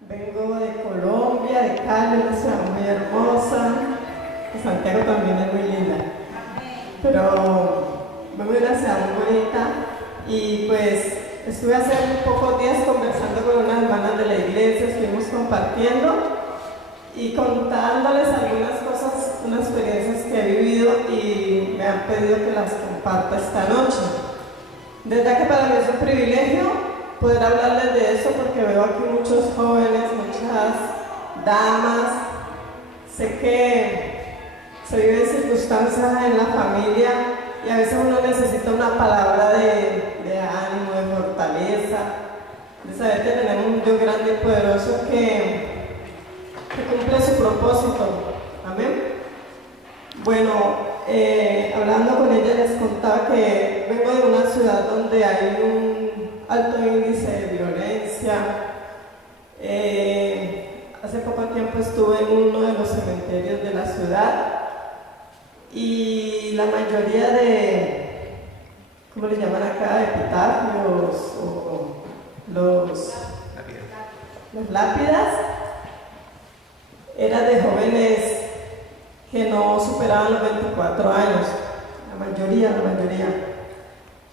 Vengo de Colombia, de Cali, una ciudad muy hermosa. Y Santiago también es muy linda. Pero vengo de una ciudad muy bonita y pues estuve hace pocos días conversando con unas hermanas de la iglesia, estuvimos compartiendo y contándoles algunas cosas, unas experiencias que he vivido y me han pedido que las comparta esta noche. De verdad que para mí es un privilegio poder hablarles de eso porque veo aquí muchos jóvenes, muchas damas. Sé que se viven circunstancias en la familia y a veces uno necesita una palabra de ánimo, de fortaleza, de saber que tenemos un Dios grande y poderoso que cumple su propósito. Amén. Bueno, hablando con ella les contaba que vengo de una ciudad donde hay un alto índice de violencia. Hace poco tiempo estuve en uno de los cementerios de la ciudad y la mayoría de, ¿cómo le llaman acá? Epitafios o los lápidas, eran de jóvenes que no superaban los 24 años, la mayoría.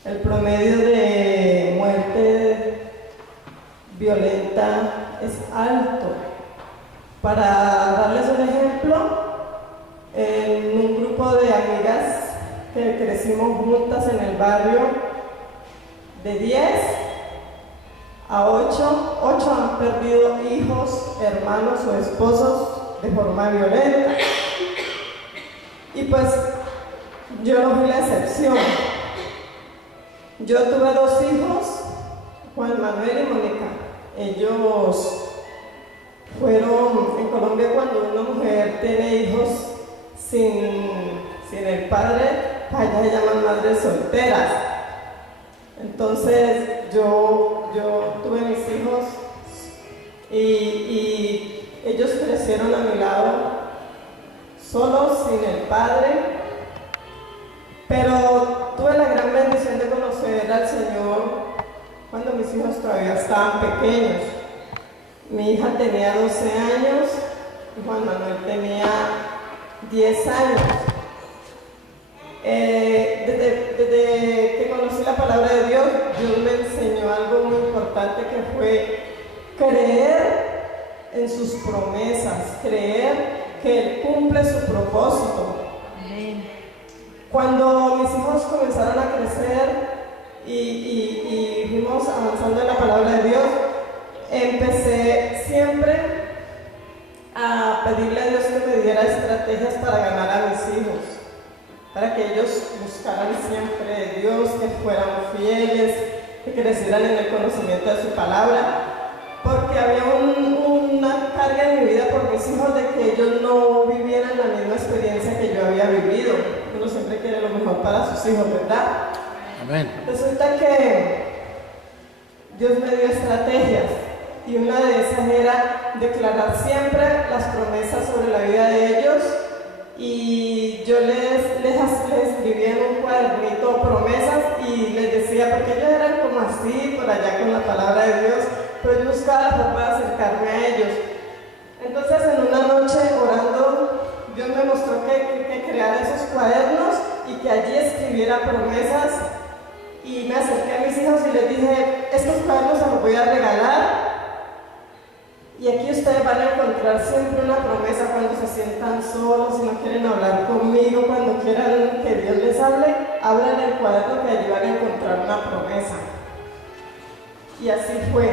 El promedio de muerte violenta es alto. Para darles un ejemplo, en un grupo de amigas que crecimos juntas en el barrio, de 10 a 8 han perdido hijos, hermanos o esposos de forma violenta. Y pues yo no fui la excepción. Yo tuve 2 hijos, Juan Manuel y Mónica. Ellos fueron en Colombia cuando una mujer tiene hijos sin el padre, allá se llaman madres solteras. Entonces yo tuve mis hijos y ellos crecieron a mi lado, solos, sin el padre. Pero tuve la gran bendición de conocer al Señor cuando mis hijos todavía estaban pequeños. Mi hija tenía 12 años y Juan Manuel tenía 10 años. Desde que conocí la palabra de Dios, Dios me enseñó algo muy importante que fue creer en sus promesas, creer que Él cumple su propósito. Cuando mis hijos comenzaron a crecer y fuimos avanzando en la palabra de Dios, empecé siempre a pedirle a Dios que me diera estrategias para ganar a mis hijos, para que ellos buscaran siempre de Dios, que fueran fieles, que crecieran en el conocimiento de su palabra, porque había una carga en mi vida por mis hijos de que ellos no vivieran la misma experiencia que yo había vivido. Uno siempre quiere lo mejor para sus hijos, ¿verdad? Amén. Resulta que Dios me dio estrategias y una de esas era declarar siempre las promesas sobre la vida de ellos, y yo les escribía en un cuadernito promesas y les decía, porque ellos eran como así por allá con la palabra de Dios, pero yo buscaba la forma de acercarme a ellos. Entonces en una noche orando, Dios me mostró que creara esos cuadernos y que allí escribiera promesas, y me acerqué a mis hijos y les dije, estos cuadernos se los voy a regalar y aquí ustedes van a encontrar siempre una promesa cuando se sientan solos, si no quieren hablar conmigo, cuando quieran que Dios les hable, abran el cuaderno que allí van a encontrar una promesa. Y así fue.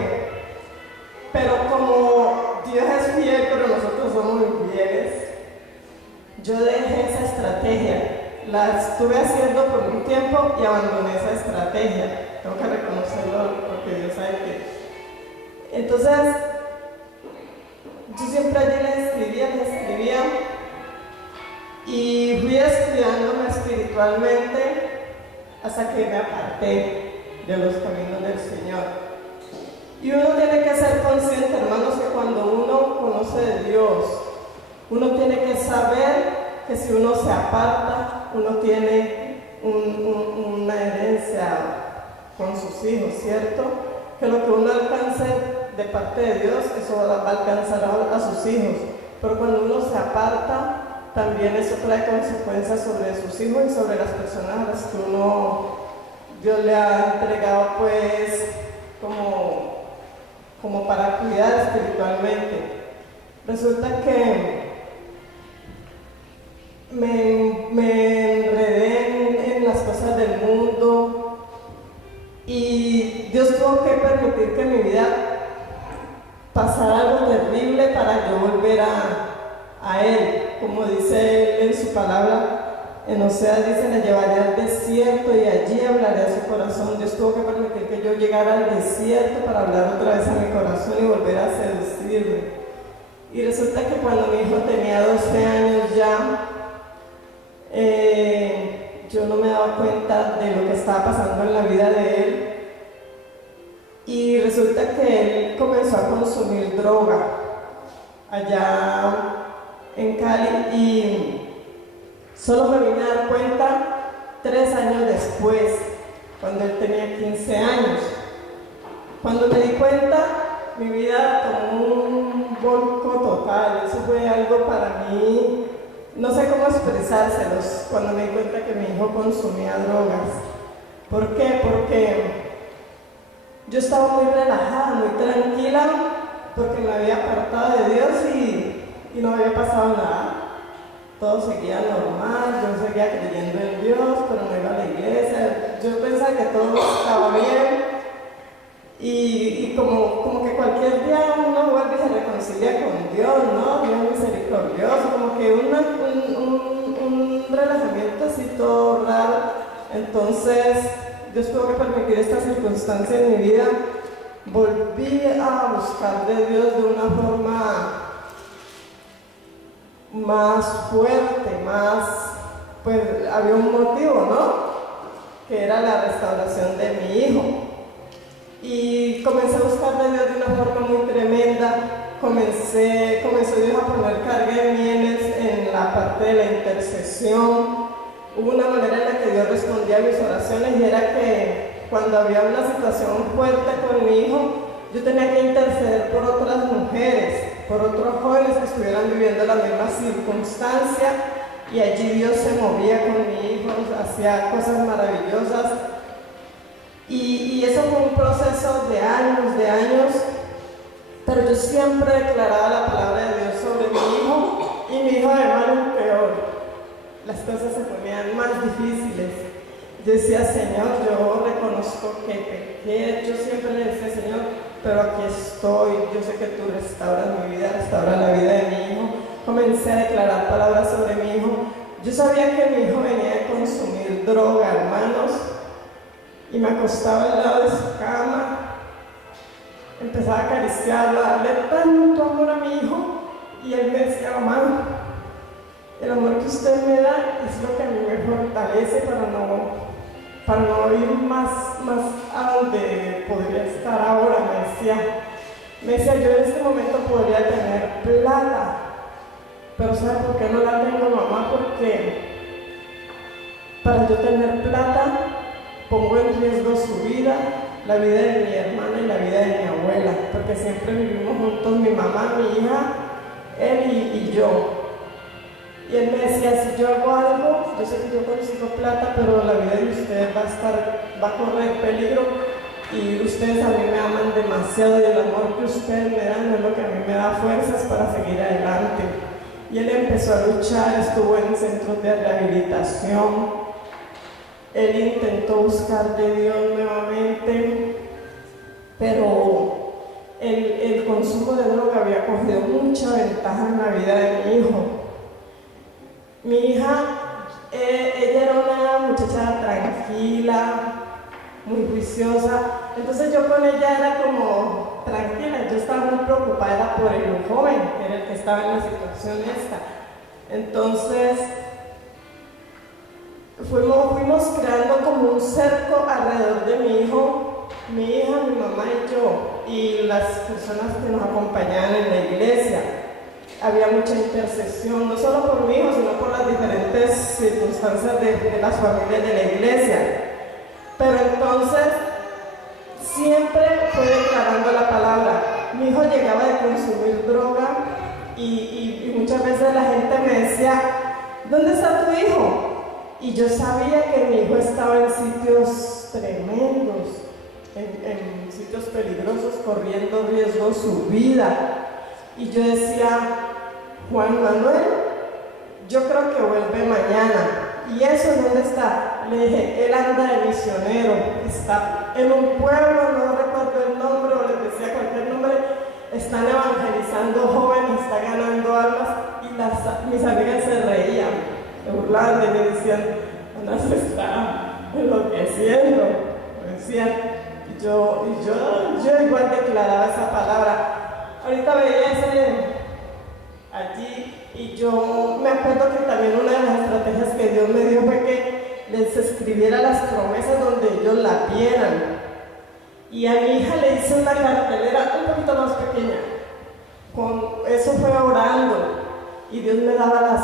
Pero como Dios es fiel, pero nosotros somos infieles, yo dejé esa estrategia. La estuve haciendo por un tiempo y abandoné esa estrategia. Tengo que reconocerlo porque Dios sabe que. Entonces, yo siempre allí les escribía y fui descuidándome espiritualmente hasta que me aparté de los caminos del Señor. Y uno tiene que ser consciente, hermanos, que cuando uno conoce de Dios, uno tiene que saber que si uno se aparta, uno tiene una herencia con sus hijos, ¿cierto? Que lo que uno alcance de parte de Dios, eso va a alcanzar a sus hijos. Pero cuando uno se aparta, también eso trae consecuencias sobre sus hijos y sobre las personas a las que Dios le ha entregado pues como para cuidar espiritualmente. Resulta que me enredé en las cosas del mundo y Dios tuvo que permitir que en mi vida pasara algo terrible para yo volver a Él. Como dice Él en su palabra, en Oseas dice: le llevaré al desierto y allí hablaré a su corazón. Dios tuvo que permitir que yo llegara al desierto para hablar otra vez a mi corazón y volver a seducirme. Y resulta que cuando mi hijo tenía 12 años ya, yo no me daba cuenta de lo que estaba pasando en la vida de él. Y resulta que él comenzó a consumir droga allá en Cali y solo me vine a dar cuenta 3 años después, cuando él tenía 15 años. Cuando me di cuenta, mi vida tomó un volco total. Eso fue algo para mí, no sé cómo expresárselos, cuando me di cuenta que mi hijo consumía drogas. ¿Por qué? Porque yo estaba muy relajada, muy tranquila, porque me había apartado de Dios y no había pasado nada. Todo seguía normal, yo seguía creyendo en Dios, pero no iba a la iglesia. Yo pensaba que todo estaba bien y como que cualquier día uno vuelve y se reconcilia con Dios, ¿no? Dios misericordioso, como que un relajamiento así todo raro. Entonces Dios tuvo que permitir esta circunstancia en mi vida. Volví a buscar de Dios de una forma más fuerte, pues había un motivo, ¿no? Que era la restauración de mi hijo. Y comencé a buscar de Dios de una forma muy tremenda. Comenzó Dios a poner carga en mí en la parte de la intercesión. Hubo una manera en la que Dios respondía a mis oraciones y era que cuando había una situación fuerte con mi hijo, yo tenía que interceder por otras mujeres, por otros jóvenes que estuvieran viviendo la misma circunstancia, y allí Dios se movía con mi hijo, hacía cosas maravillosas. Y eso fue un proceso de años, pero yo siempre declaraba la palabra de Dios sobre mi hijo, y mi hijo además lo peor. Las cosas se ponían más difíciles. Yo decía: Señor, yo reconozco que pequé. Yo siempre le decía: Señor, pero aquí estoy. Yo sé que tú restauras mi vida, restauras la vida de mi hijo. Comencé a declarar palabras sobre mi hijo. Yo sabía que mi hijo venía de consumir droga, hermanos, y me acostaba al lado de su cama, empezaba a acariciarlo, a darle tanto amor a mi hijo, y él me decía: mamá, el amor que usted me da es lo que a mí me fortalece para no ir más a donde podría estar ahora. Me decía: yo en este momento podría tener plata, pero ¿sabe por qué no la tengo, mamá? Porque para yo tener plata pongo en riesgo su vida, la vida de mi hermana y la vida de mi abuela, porque siempre vivimos juntos, mi mamá, mi hija, él y yo. Y él me decía: si yo hago algo, yo sé que yo consigo plata, pero la vida de ustedes va a correr peligro, y ustedes a mí me aman demasiado, y el amor que ustedes me dan es lo que a mí me da fuerzas para seguir adelante. Y él empezó a luchar, estuvo en centros de rehabilitación, él intentó buscar de Dios nuevamente, pero el consumo de droga había cogido mucha ventaja en la vida de mi hijo. Mi hija, ella era una muchacha tranquila, muy juiciosa, entonces yo con ella era como tranquila. Yo estaba muy preocupada por el joven, que era el que estaba en la situación esta. Entonces fuimos creando como un cerco alrededor de mi hijo, mi hija, mi mamá y yo, y las personas que nos acompañaban en la iglesia. Había mucha intercesión, no solo por mi hijo, sino por las diferentes circunstancias de las familias de la iglesia. Pero entonces siempre fue declarando la palabra. mi hijo llegaba de consumir droga y muchas veces la gente me decía, ¿dónde está tu hijo? Y yo sabía que mi hijo estaba en sitios tremendos, en sitios peligrosos, corriendo riesgo su vida. Y yo decía, Juan Manuel, yo creo que vuelve mañana. ¿Y eso dónde está? Le dije, él anda de misionero, está en un pueblo, no recuerdo el nombre, o les decía cualquier nombre, están evangelizando jóvenes, está ganando almas, y mis amigas se reían, se burlaban de mí, decían, Ana se está enloqueciendo, me decían, y yo igual declaraba esa palabra. Ahorita veía allí, y yo me acuerdo que también una de las estrategias que Dios me dio fue que les escribiera las promesas donde ellos la vieran. Y a mi hija le hice una cartelera un poquito más pequeña. Con eso fue orando. Y Dios me daba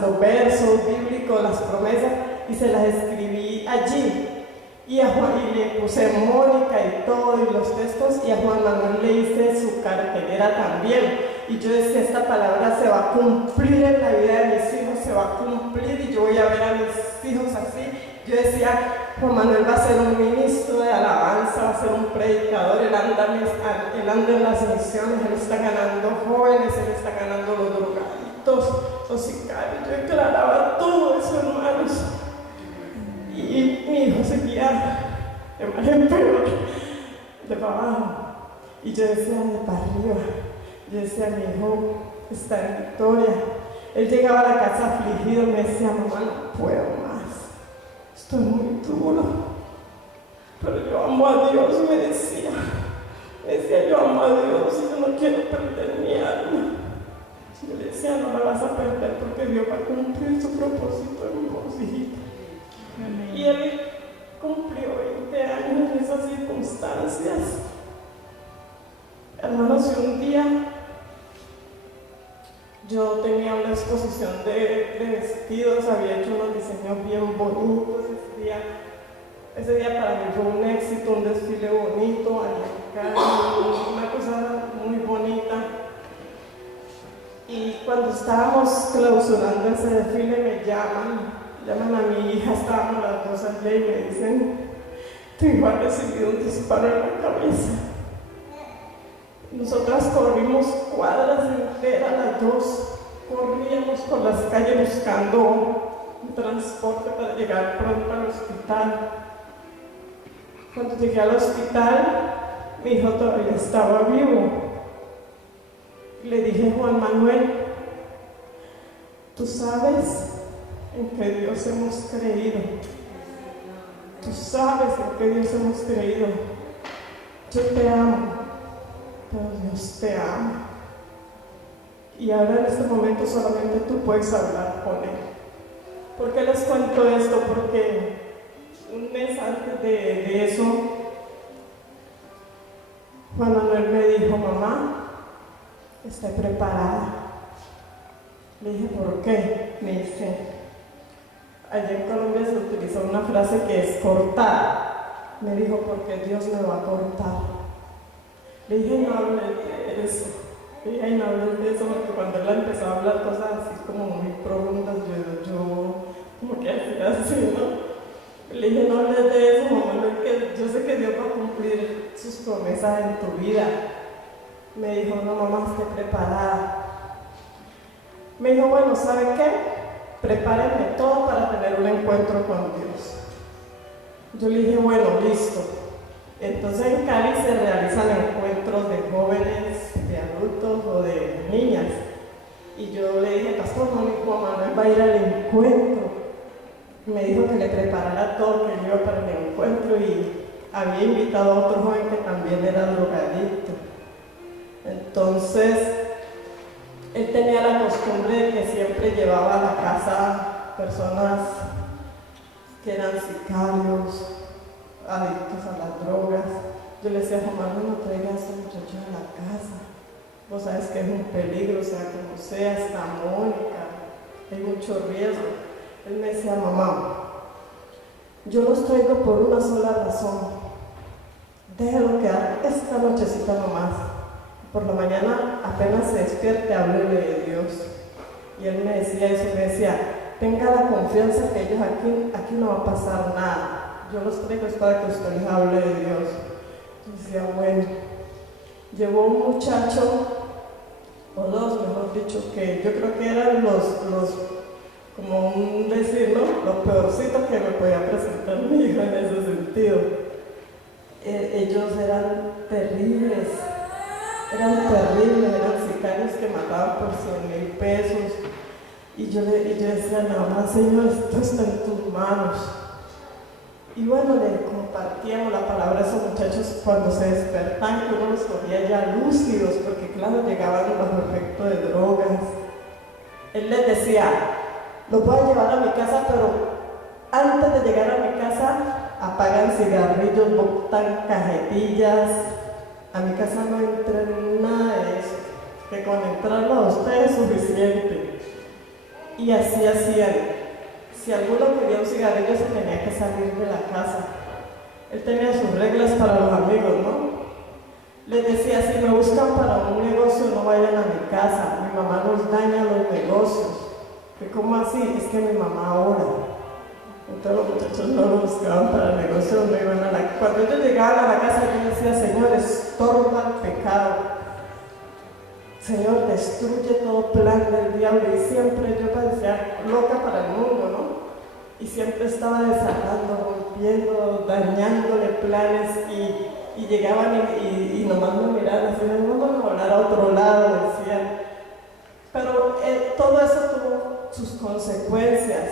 los versos bíblicos, las promesas, y se las escribí allí. Y le puse Mónica y todo, y los textos, y a Juan Manuel le hice su cartelera también. Y yo decía, esta palabra se va a cumplir en la vida de mis hijos, se va a cumplir, y yo voy a ver a mis hijos así. Yo decía, Juan Manuel va a ser un ministro de alabanza, va a ser un predicador, él anda en las misiones, él está ganando jóvenes, él está ganando los drogaditos, los sicarios. Yo declaraba todo eso, hermanos. Y mi hijo seguía de mal en peor, de para abajo. Y yo decía, de para arriba. Yo decía, mi hijo está en victoria. Él llegaba a la casa afligido y me decía, mamá, no puedo más. Estoy muy duro. Pero yo amo a Dios, me decía. Yo amo a Dios y yo no quiero perder mi alma. Yo le decía, no la vas a perder porque Dios va a cumplir su propósito en vos, hijita. Y él cumplió 20 años en esas circunstancias. Hermanos, y un día yo tenía una exposición de vestidos, había hecho unos diseños bien bonitos. Ese día para mí fue un éxito, un desfile bonito, una cosa muy bonita. Y cuando estábamos clausurando ese desfile me llaman a mi hija, estábamos las dos allí y me dicen, tu hijo ha recibido un disparo en la cabeza. Nosotras corrimos cuadras enteras, las dos, corríamos por las calles buscando un transporte para llegar pronto al hospital. Cuando llegué al hospital, mi hijo todavía estaba vivo. Le dije, Juan Manuel, tú sabes en que Dios hemos creído. Tú sabes en que Dios hemos creído. Yo te amo, pero Dios te ama. Y ahora en este momento solamente tú puedes hablar con Él. ¿Por qué les cuento esto? Porque un mes antes de eso, Juan Manuel me dijo, mamá, estoy preparada. Le dije, ¿por qué? Me dice, allá en Colombia se utiliza una frase que es cortar. Me dijo, porque Dios me va a cortar. Le dije, no hables de eso. Le dije, no hables de eso, porque cuando él empezó a hablar cosas así como muy profundas, yo como que hacía así, ¿no? Le dije, no hables de eso, mamá, porque yo sé que Dios va a cumplir sus promesas en tu vida. Me dijo, no, mamá, esté preparada. Me dijo, bueno, ¿sabe qué? Prepárenme todo para tener un encuentro con Dios. Yo le dije, bueno, listo. Entonces en Cali se realizan encuentros de jóvenes, de adultos o de niñas. Y yo le dije, pastor, no, mi Juan Manuel va a ir al encuentro. Me dijo que le preparara todo, que iba para el encuentro, y había invitado a otro joven que también era drogadicto. Entonces, él tenía la costumbre de que siempre llevaba a la casa personas que eran sicarios, adictos a las drogas. Yo le decía, Juan Manuel, no traigas a ese muchacho a la casa. Vos sabes que es un peligro, sea como sea, está Mónica, hay mucho riesgo. Él me decía, mamá, yo los traigo por una sola razón. Déjalo quedar esta nochecita nomás. por la mañana apenas se despierte, háblele de Dios. Y él me decía eso, me decía, tenga la confianza que ellos aquí no va a pasar nada. Yo los traigo es para que usted les hable de Dios. Y decía, bueno, llevó un muchacho, o dos, mejor dicho, que yo creo que eran los como un decir, ¿no? Los peorcitos que me podía presentar mi hija en ese sentido. Ellos eran terribles, eran sicarios que mataban por 100,000 pesos. Y yo decía, no, Señor, esto está en tus manos. Y bueno, le compartíamos la palabra a esos muchachos cuando se despertan, que uno los cogía ya lúcidos, porque claro, llegaban bajo efecto de drogas. Él les decía, los voy a llevar a mi casa, pero antes de llegar a mi casa, apagan cigarrillos, botan cajetillas. A mi casa no entra nada de eso, que con entrarlo a usted es suficiente. Y así hacían. Si alguno quería un cigarrillo, se tenía que salir de la casa. Él tenía sus reglas para los amigos, ¿no? Les decía, si me buscan para un negocio, no vayan a mi casa. Mi mamá nos daña los negocios. ¿Que cómo así? Es que mi mamá ora. Entonces los muchachos no lo buscaban para el negocio, no iban a la casa. Cuando ellos llegaban a la casa, yo decía, Señor, estorba el pecado. Señor, destruye todo plan del diablo. Y siempre yo parecía loca para el mundo, ¿no? Y siempre estaba desatando, rompiendo, dañándole planes. Y llegaban y nomás me miraban así, vamos a volar a otro lado, decían. Pero todo eso tuvo sus consecuencias.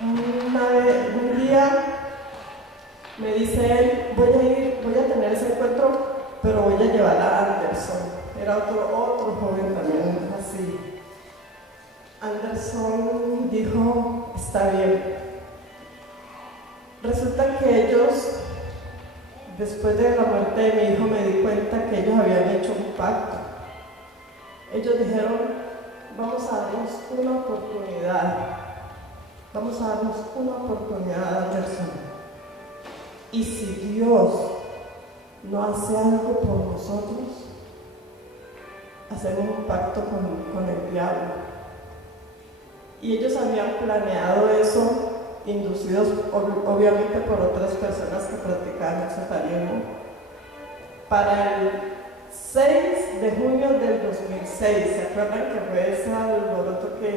Un día me dice él, voy a tener ese encuentro, pero voy a llevar a Anderson. Era otro joven también, así. Anderson dijo, está bien. Resulta que ellos, después de la muerte de mi hijo, me di cuenta que ellos habían hecho un pacto. Ellos dijeron, vamos a darnos una oportunidad. Vamos a darnos una oportunidad, Anderson. Y si Dios no hace algo por nosotros, hacemos un pacto con el diablo. Y ellos habían planeado eso, inducidos obviamente por otras personas que practicaban el satanismo, para el 6 de junio del 2006. ¿Se acuerdan que fue ese alboroto que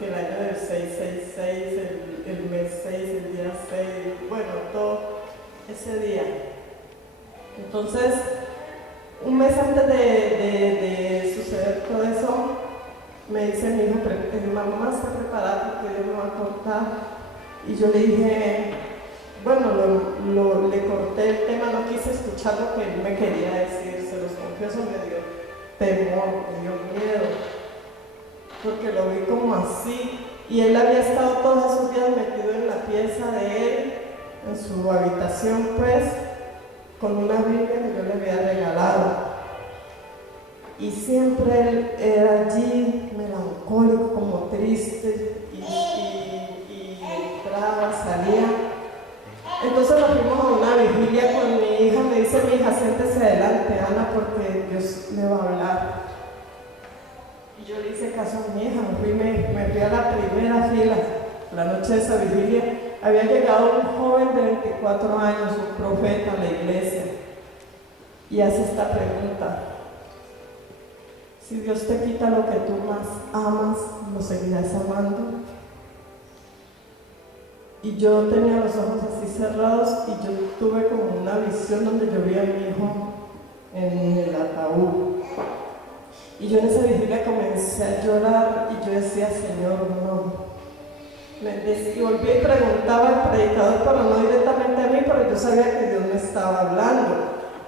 el año del 666, el mes 6, el día 6, bueno, todo ese día? Entonces, un mes antes de suceder todo eso, me dice mi hijo, mi mamá está preparada porque Dios me va a cortar. Y yo le dije, bueno, le corté el tema, no quise escuchar lo que él me quería decir, se los confieso, me dio temor, me dio miedo, porque lo vi como así. Y él había estado todos esos días metido en la pieza de él, en su habitación, pues, con una Biblia que yo le había regalado. Y siempre él era allí, melancólico, como triste, y entraba, salía. Entonces nos fuimos a una vigilia con mi hija. Me dice mi hija, siéntese adelante, Ana, porque Dios le va a hablar. Y yo le hice caso a mi hija, me fui a la primera fila. La noche de esa vigilia había llegado un joven de 24 años, un profeta a la iglesia, y hace esta pregunta: si Dios te quita lo que tú más amas, ¿lo seguirás amando? Y yo tenía los ojos así cerrados y yo tuve como una visión donde yo vi a mi hijo en el ataúd. Y yo en esa vigilia comencé a llorar y yo decía, Señor, no. Y volví y preguntaba al predicador, pero no directamente a mí, pero yo sabía que Dios me estaba hablando.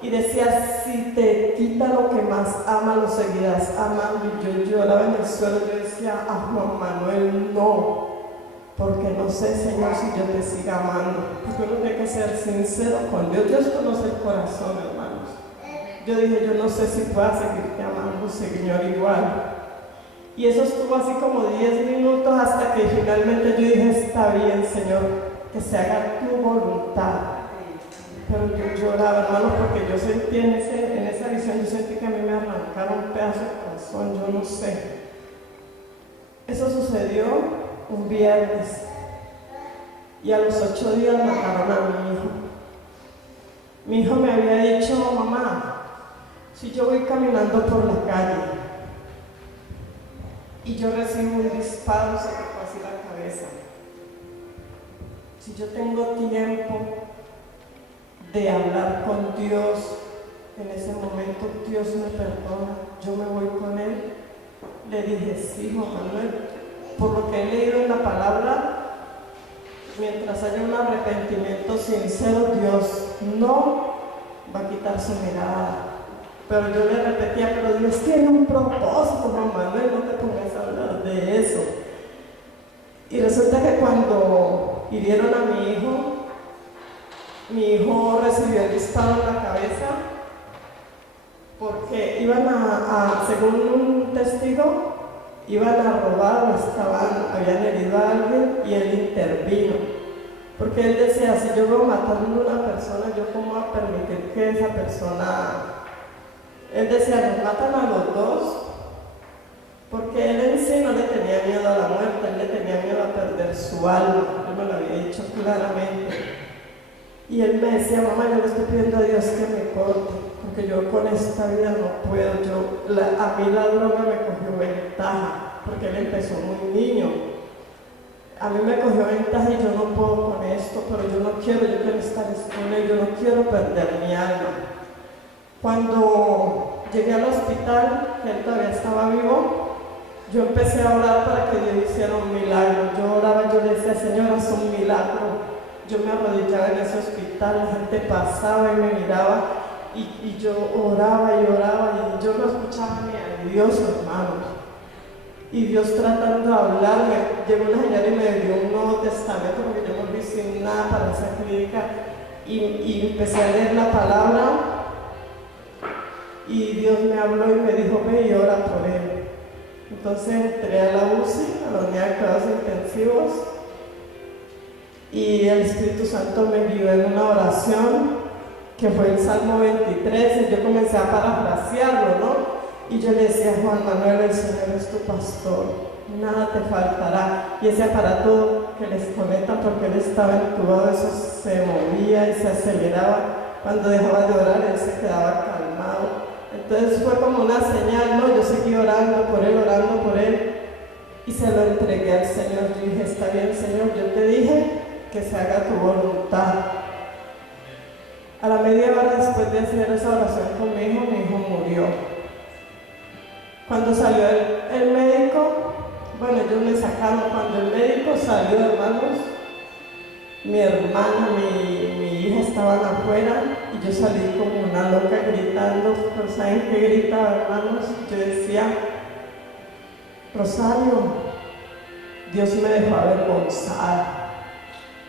Y decía, si te quita lo que más ama, lo seguirás amando. Y yo lloraba en el suelo, yo decía, a Juan Manuel, no, porque no sé, Señor, si yo te siga amando. Porque uno tiene que ser sincero con Dios. Dios conoce el corazón, hermanos. Yo dije, yo no sé si pueda seguirte amando, Señor, igual. Y eso estuvo así como 10 minutos hasta que finalmente yo dije, está bien, Señor, que se haga tu voluntad. Pero yo lloraba, hermano, porque yo sentí en esa visión, yo arrancar un pedazo de corazón, yo no sé. Eso sucedió un viernes y a los 8 días mataron a mi hijo. Mi hijo me había dicho: mamá, si yo voy caminando por la calle y yo recibo un disparo, se me pasa la cabeza, si yo tengo tiempo de hablar con Dios, en ese momento Dios me perdona, yo me voy con Él. Le dije: sí, Juan Manuel, por lo que he leído en la palabra, mientras haya un arrepentimiento sincero, Dios no va a quitar su mirada. Pero yo le repetía: pero Dios tiene un propósito, Juan Manuel, no te pongas a hablar de eso. Y resulta que cuando hirieron a mi hijo recibió el disparo en la cabeza, porque iban según un testigo, iban a robar o habían herido a alguien y él intervino. Porque él decía: si yo veo matando a una persona, ¿yo cómo voy a permitir que esa persona...? Él decía: nos matan a los dos, porque él en sí no le tenía miedo a la muerte, él le tenía miedo a perder su alma. Él me lo había dicho claramente. Y él me decía: mamá, yo le estoy pidiendo a Dios que me corte, porque yo con esta vida no puedo. A mí la droga me cogió ventaja, porque él empezó muy niño. A mí me cogió ventaja y yo no puedo con esto, pero yo no quiero, yo quiero estar con él, yo no quiero perder mi alma. Cuando llegué al hospital, que él todavía estaba vivo, yo empecé a orar para que Dios hiciera un milagro. Yo oraba, yo le decía: Señor, haz un milagro. Yo me arrodillaba en ese hospital, la gente pasaba y me miraba, y yo oraba y oraba, y yo no escuchaba ni a Dios, hermanos. Y Dios tratando de hablarme, llegó una señora y me dio un Nuevo Testamento, porque yo volví sin nada para esa clínica, y empecé a leer la palabra, y Dios me habló y me dijo: ve y ora por él. Entonces entré a la UCI, a la unidad de cuidados intensivos, y el Espíritu Santo me guió en una oración que fue el Salmo 23, y yo comencé a parafrasearlo, ¿no? Y yo le decía: Juan Manuel, el Señor es tu pastor, nada te faltará. Y ese aparato que les conecta, porque él estaba entubado, eso se movía y se aceleraba. Cuando dejaba de orar, él se quedaba calmado. Entonces fue como una señal, ¿no? Yo seguí orando por él, y se lo entregué al Señor. Yo dije: está bien, Señor, yo te dije que se haga tu voluntad. A la media hora después de hacer esa oración con mi hijo murió. Cuando salió el médico, bueno, ellos me sacaron. Cuando el médico salió, hermanos, mi hermana, mi hija estaban afuera, y yo salí como una loca gritando. Pero ¿saben qué gritaba, hermanos? Yo decía: Rosario, Dios me dejó avergonzada.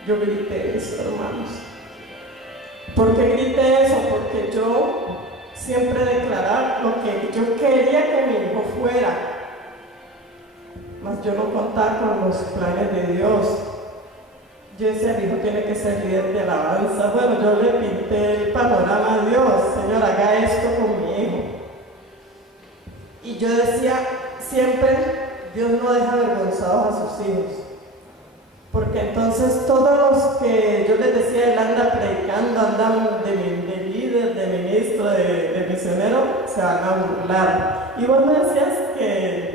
Yo grité eso, hermanos. ¿Por qué grité eso? Porque yo siempre declaraba lo que yo quería que mi hijo fuera, mas yo no contaba con los planes de Dios. Yo decía: mi hijo tiene que ser líder de alabanza. Bueno, yo le pinté el panorama a Dios: Señor, haga esto con mi hijo. Y yo decía siempre: Dios no deja avergonzados a sus hijos. Porque entonces todos los que yo les decía: él anda predicando, anda de líder, de ministro, de misionero, se van a burlar. Y vos me decías que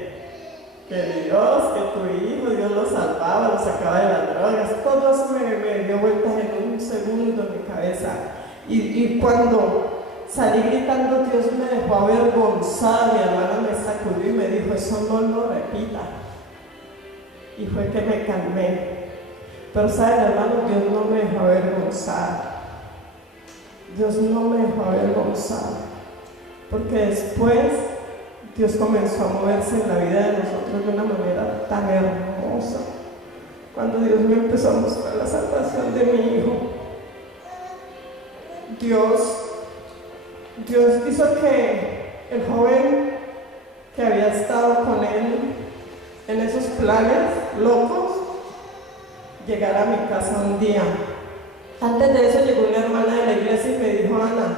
Dios, que tu hijo, Dios lo salvaba, lo sacaba de las drogas. Todo eso me dio vueltas en un segundo en mi cabeza. Y cuando salí gritando, Dios me dejó avergonzada. Mi hermana me sacudió y me dijo: eso no lo repita. Y fue que me calmé. Pero saben, hermano, Dios no me dejó avergonzar. Dios no me dejó avergonzar. Porque después Dios comenzó a moverse en la vida de nosotros de una manera tan hermosa. Cuando Dios me empezó a mostrar la salvación de mi hijo, Dios hizo que el joven que había estado con él en esos planes locos llegara a mi casa un día. Antes de eso llegó una hermana de la iglesia y me dijo: Ana,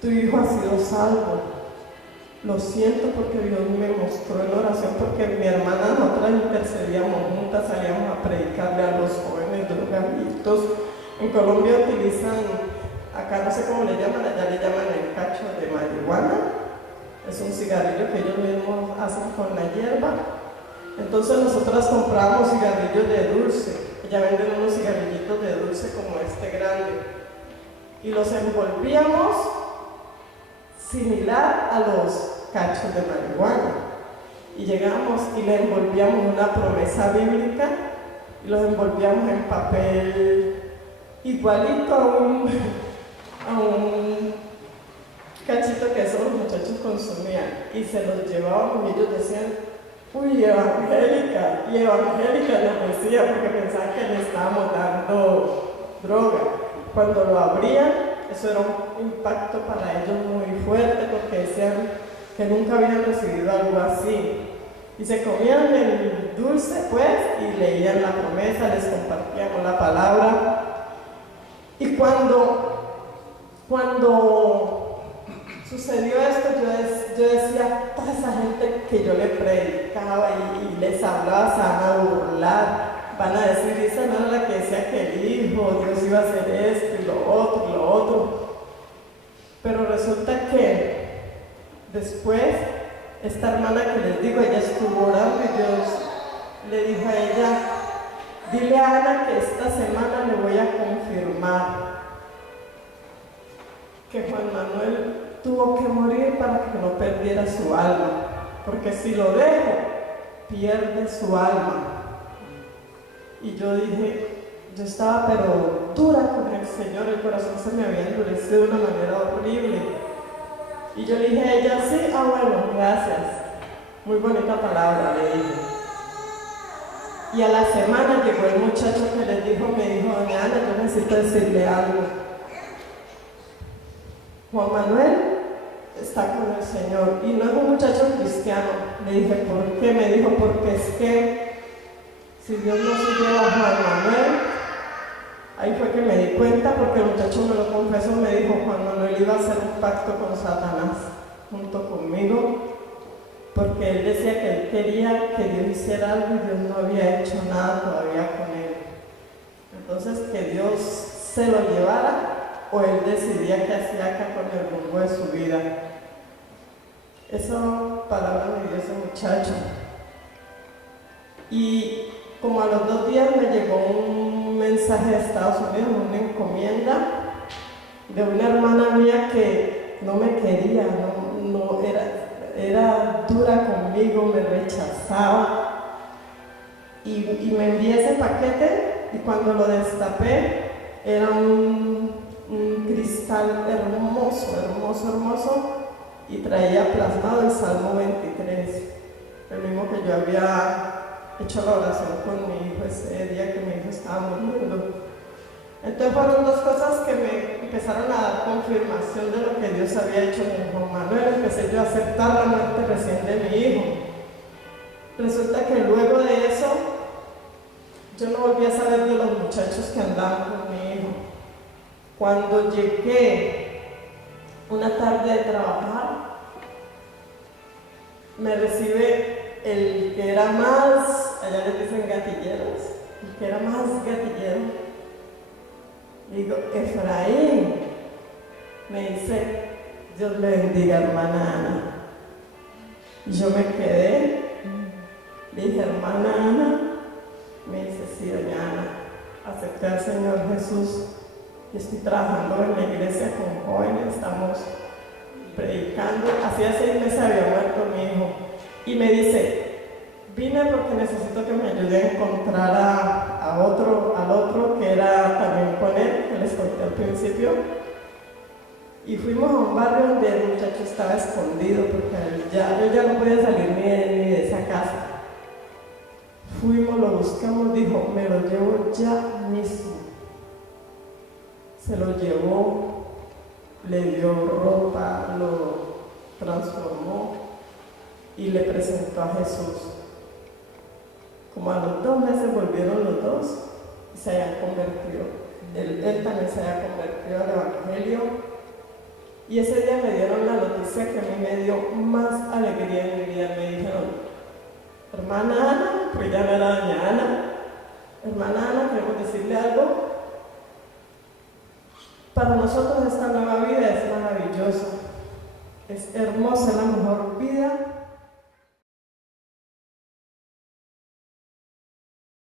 tu hijo ha sido salvo. lo siento porque Dios me mostró en oración, porque mi hermana, nosotras intercedíamos juntas, salíamos a predicarle a los jóvenes drogadictos. En Colombia utilizan, acá no sé cómo le llaman, allá le llaman el cacho de marihuana. Es un cigarrillo que ellos mismos hacen con la hierba. Entonces nosotras comprábamos cigarrillos de dulce. Ella venden unos cigarrillitos de dulce como este grande. Y los envolvíamos similar a los cachos de marihuana. Y llegábamos y le envolvíamos una promesa bíblica y los envolvíamos en papel igualito a un cachito que esos muchachos consumían, y se los llevábamos y ellos decían, uy, evangélica, y evangélica nos decía, porque pensaban que le estábamos dando droga. Cuando lo abrían, eso era un impacto para ellos muy fuerte, porque decían que nunca habían recibido algo así. Y se comían el dulce, pues, y leían la promesa, les compartíamos la palabra. Y cuando sucedió esto, yo decía, toda esa gente que yo le predicaba y les hablaba, se van a burlar, van a decir, esa no era la que decía que el Hijo, Dios iba a hacer esto y lo otro. Pero resulta que después, esta hermana que les digo, ella estuvo orando y Dios le dijo a ella, dile a Ana que esta semana le voy a confirmar que Juan Manuel tuvo que morir para que no perdiera su alma, porque si lo dejo, pierde su alma. Y yo dije, yo estaba pero dura con el Señor, el corazón se me había endurecido de una manera horrible. Y yo le dije a ella, sí, bueno, gracias, muy bonita palabra, le dije. Y a la semana llegó el muchacho que les dijo, me dijo, doña Ana, yo necesito decirle algo. Juan Manuel está con el Señor y no es un muchacho cristiano. Le dije, ¿por qué? Me dijo, porque es que si Dios no se lleva a Juan Manuel, ahí fue que me di cuenta, porque el muchacho me lo confesó, me dijo, Juan Manuel iba a hacer un pacto con Satanás junto conmigo, porque él decía que él quería que Dios hiciera algo y Dios no había hecho nada todavía con él. Entonces que Dios se lo llevara, o él decidía qué hacía acá con el rumbo de su vida. Esa palabra me dio ese muchacho. Y como a los 2 días me llegó un mensaje de Estados Unidos, una encomienda de una hermana mía que no me quería, no era dura conmigo, me rechazaba. Y me envié ese paquete y cuando lo destapé era un cristal hermoso, y traía plasmado el Salmo 23, el mismo que yo había hecho la oración con mi hijo ese día que mi hijo estaba muriendo. Entonces fueron 2 cosas que me empezaron a dar confirmación de lo que Dios había hecho con Juan Manuel. Empecé yo a aceptar la muerte recién de mi hijo. Resulta que luego de eso yo no volví a saber de los muchachos que andaban con mi hijo. Cuando llegué una tarde de trabajar, me recibe el que era más, allá les dicen gatilleros, el que era más gatillero. Digo, Efraín, me dice, Dios le bendiga, hermana Ana. Y yo me quedé, le dije, hermana Ana, me dice, sí, doña Ana, acepté al Señor Jesús. Estoy trabajando en la iglesia con jóvenes, estamos predicando. Hacía 6 meses había muerto mi hijo. Y me dice, vine porque necesito que me ayude a encontrar al otro que era también con él, que les conté al principio. Y fuimos a un barrio donde el muchacho estaba escondido, porque yo ya no podía salir ni de esa casa. Fuimos, lo buscamos, dijo, me lo llevo ya mismo. Se lo llevó, le dio ropa, lo transformó y le presentó a Jesús. Como a los 2 meses volvieron los 2 y se habían convertido. Él también se había convertido al Evangelio. Y ese día me dieron la noticia que a mí me dio más alegría en mi vida. Me dijeron, hermana Ana, pues ya me era doña Ana, hermana Ana, queremos decirle algo. Para nosotros esta nueva vida es maravillosa, es hermosa, es la mejor vida